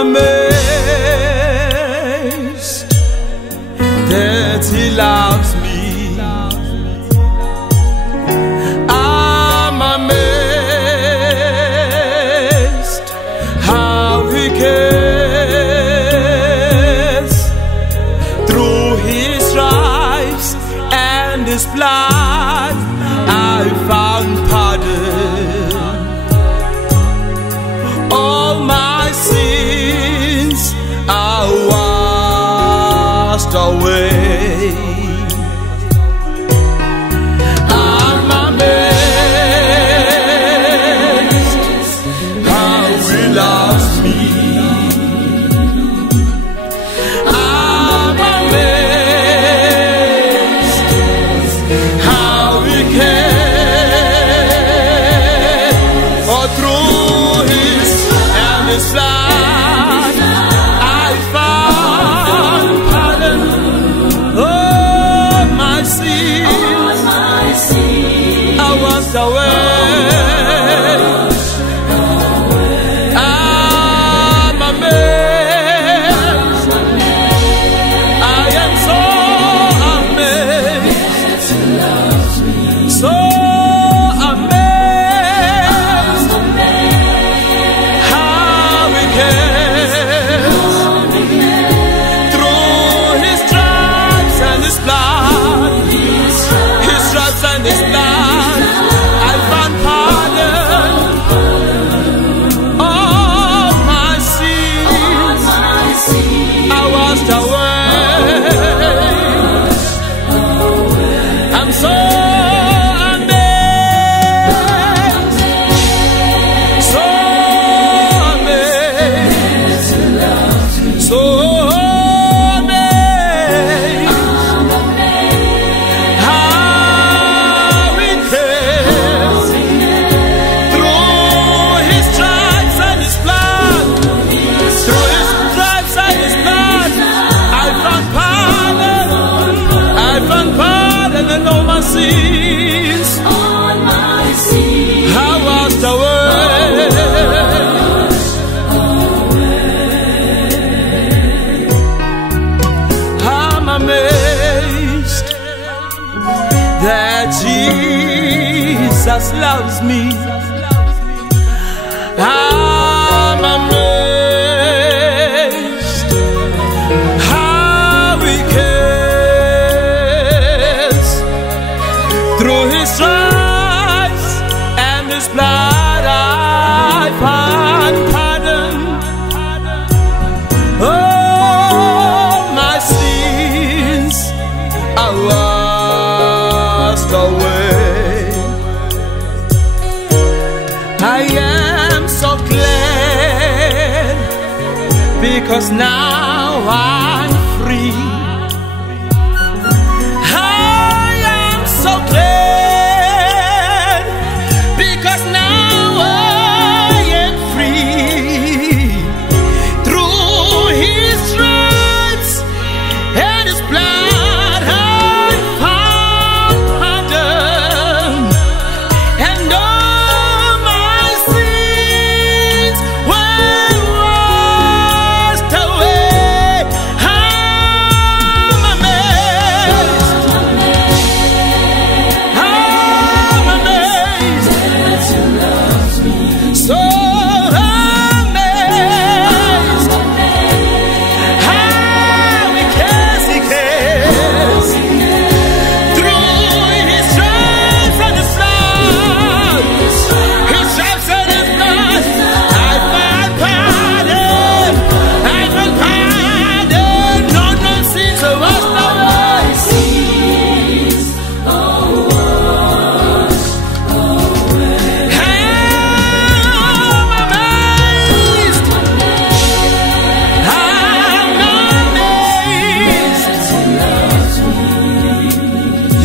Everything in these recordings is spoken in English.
amazed that He loves me. I'm amazed how He cares. Through His stripes and His blood I found pardon. All my sins are washed away. I'm amazed how He loves me. I'm amazed how He cares. Oh, through His and His blood I found pardon. Oh, my sins are washed away. I'm amazed. I am so amazed. So amazed how He cares. Through His stripes and His blood, His stripes and His blood, I found pardon. All my sins are washed away. I'm so amazed, so amazed, so amazed how He cares. Through His stripes and His blood, through His stripes and His blood, I found pardon. I found pardon, and all my sins are washed away. I'm amazed that Jesus loves me. I'm amazed how He cares. Through His stripes and His blood I found pardon. Oh, my sins are washed away. I am so glad because now I'm free. I am so glad because now I am free. Through His stripes and His blood I found pardon, and all my sins were washed away. I'm amazed. I'm amazed. So amazed how He cares. He cares. Through His stripes and His blood, His stripes and His blood, I found pardon. I found pardon. No sins are washed away. I'm amazed. I'm amazed.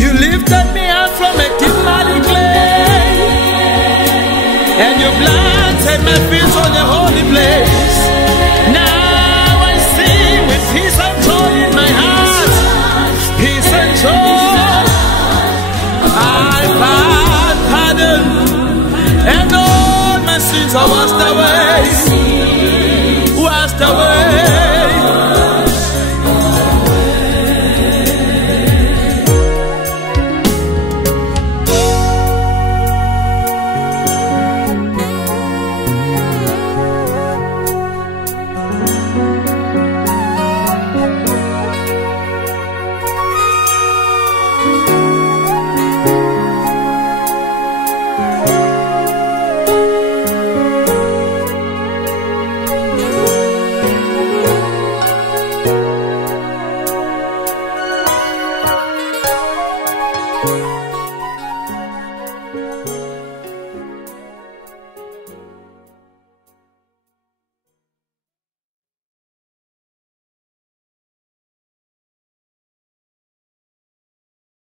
You lifted me up from a deep muddy clay, and your blood set my feet on the holy place.